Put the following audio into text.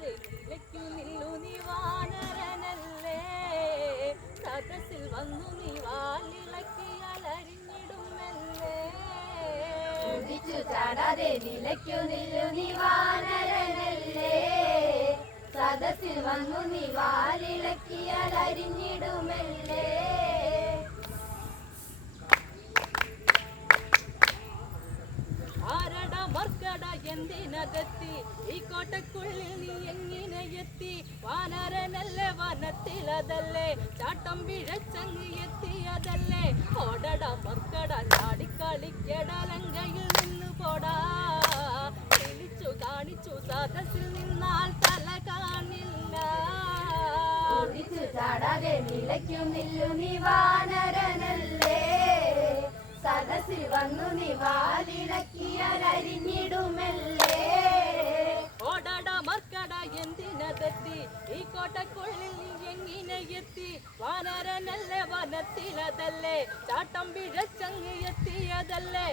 നിലയ്ക്കു നില്ലു നീ വാനരനല്ലേ, സദസ്സിൽ വന്നു നീ വാലിളക്കിയാൽ അരിഞ്ഞിടുമല്ലേ. കുതിച്ചു ചാടാതെ നിലയ്ക്കു നില്ലു നീ വാനരനല്ലേ, സദസ്സിൽ വന്നു നീ വാലിളക്കിയാൽ അരിഞ്ഞിടുമല്ലേ. ആരടാ മർക്കട എന്തിനകത്തി, ഈ കോട്ടക്കുള്ളിൽ നീ എങ്ങനെ എത്തി? വാനരനല്ലേ വനത്തിലതല്ലേ, ചാട്ടം പിഴച്ചങ്ങ് എത്തിയതല്ലേ. ഓടടാ മർക്കട ചാടിക്കളിക്കട ലങ്കയിൽ നിന്ന് പോടാ, വിളിച്ചു കാണിച്ചു സദസ്സിൽ നിന്നാൽ തല കാണില്ല. കുതിച്ചു ചാടാതെ നിലയ്ക്കു നില്ലു നീ വാനരനല്ലേ, സദസ്സിൽ വന്നു നീ വാലിളക്കിയാൽ അരിഞ്ഞിടുമല്ലേ. ഓടടാ മർക്കട എന്തിനകത്തി, ഈ കോട്ടക്കുള്ളിൽ നീ എങ്ങനെ എത്തി? വാനരനല്ലേ വനത്തിലതല്ലേ, ചാട്ടം പിഴച്ചങ്ങ് എത്തിയതല്ലേ.